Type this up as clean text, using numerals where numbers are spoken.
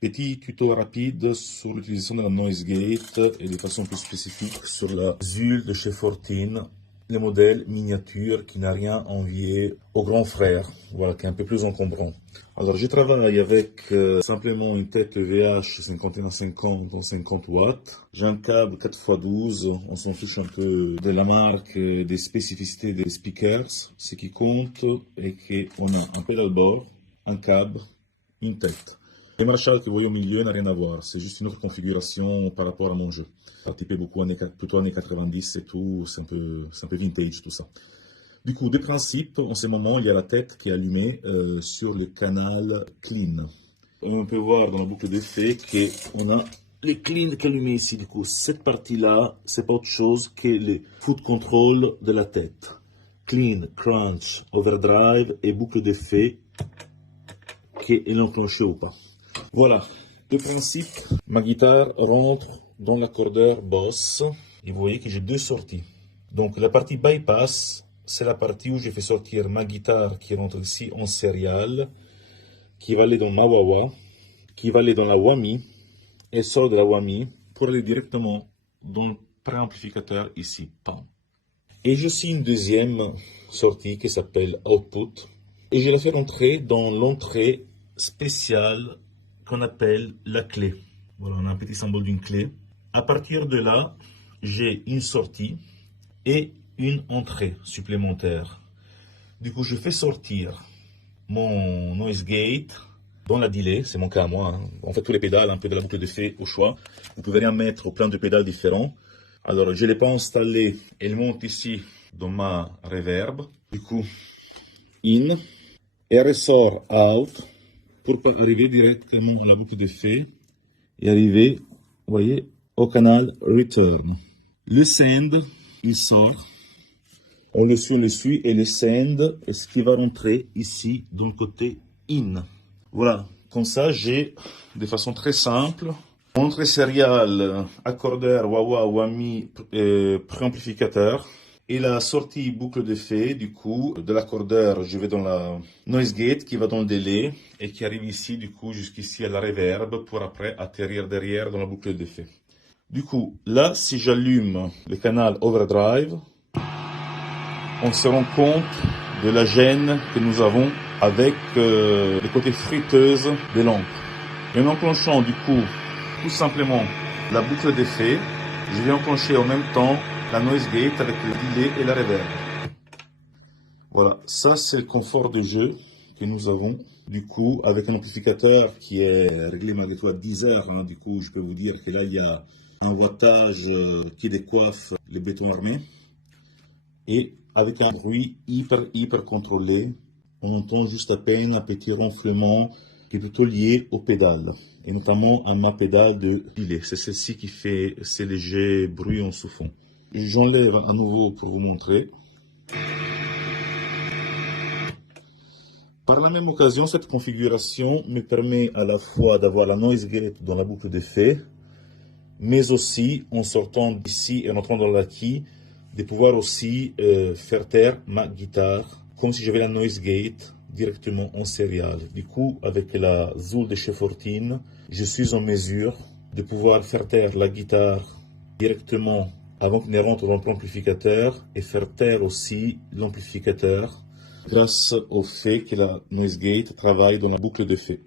Petit tuto rapide sur l'utilisation de la noise gate et de façon plus spécifique sur la ZUL de chez Fortin, le modèle miniature qui n'a rien à envier au grand frère, voilà, qui est un peu plus encombrant. Alors je travaille avec simplement une tête EVH 5150 en 50 watts. J'ai un câble 4x12, on s'en fiche un peu de la marque, des spécificités des speakers. Ce qui compte est qu'on a un pédalboard, un câble, une tête. Le Marshall que vous voyez au milieu n'a rien à voir, c'est juste une autre configuration par rapport à mon jeu. Typé beaucoup plutôt années 90 et tout, c'est un peu vintage tout ça. Du coup, de principe, en ce moment, il y a la tête qui est allumée sur le canal clean. On peut voir dans la boucle d'effet qu'on a le clean qui est allumé ici. Du coup, cette partie-là, c'est pas autre chose que le foot control de la tête. Clean, crunch, overdrive et boucle d'effet qui est enclenchée ou pas. Voilà, de principe, ma guitare rentre dans l'accordeur Boss. Et vous voyez que j'ai deux sorties. Donc la partie bypass, c'est la partie où je fais sortir ma guitare qui rentre ici en serial, qui va aller dans ma wah-wah, qui va aller dans la whammy, et sort de la whammy pour aller directement dans le préamplificateur ici. Pam. Et je suis une deuxième sortie qui s'appelle Output, et je la fais rentrer dans l'entrée spéciale qu'on appelle la clé. Voilà, on a un petit symbole d'une clé. À partir de là, j'ai une sortie et une entrée supplémentaire. Du coup, je fais sortir mon noise gate dans la delay, c'est mon cas à moi. Hein. On fait tous les pédales, un peu de la boucle d'effet au choix. Vous pouvez rien mettre au plein de pédales différents. Alors, je ne l'ai pas installé. Elle monte ici dans ma reverb. Du coup, in. Et ressort out pour arriver directement à la boucle d'effet et arriver, vous voyez, au canal return. Le send, il sort. On le suit et le send, ce qui va rentrer ici dans le côté in. Voilà, comme ça j'ai de façon très simple entrée serial, accordeur, wah-wah, whammy, préamplificateur. Et la sortie boucle d'effet, du coup, de l'accordeur, je vais dans la noise gate qui va dans le délai et qui arrive ici, du coup, jusqu'ici à la reverb pour après atterrir derrière dans la boucle d'effet. Du coup, là, si j'allume le canal overdrive, on se rend compte de la gêne que nous avons avec le côté friteuse des lampes. Et en enclenchant, du coup, tout simplement la boucle d'effet, je vais enclencher en même temps la noise gate avec le delay et la reverb. Voilà, ça c'est le confort de jeu que nous avons. Du coup, avec un amplificateur qui est réglé malgré tout à 10 heures, hein, du coup je peux vous dire que là il y a un wattage qui décoiffe le béton armé. Et avec un bruit hyper contrôlé, on entend juste à peine un petit ronflement qui est plutôt lié au pédale. Et notamment à ma pédale de delay. C'est celle-ci qui fait ces légers bruits en sous-fond. J'enlève à nouveau pour vous montrer. Par la même occasion, cette configuration me permet à la fois d'avoir la noise gate dans la boucle d'effet, mais aussi, en sortant d'ici et en entrant dans l'acquis, de pouvoir aussi faire taire ma guitare, comme si j'avais la noise gate directement en serial. Du coup, avec la ZUL de chez Fortin, je suis en mesure de pouvoir faire taire la guitare directement avant qu'il ne rentre dans l'amplificateur et faire taire aussi l'amplificateur grâce au fait que la noise gate travaille dans la boucle d'effet.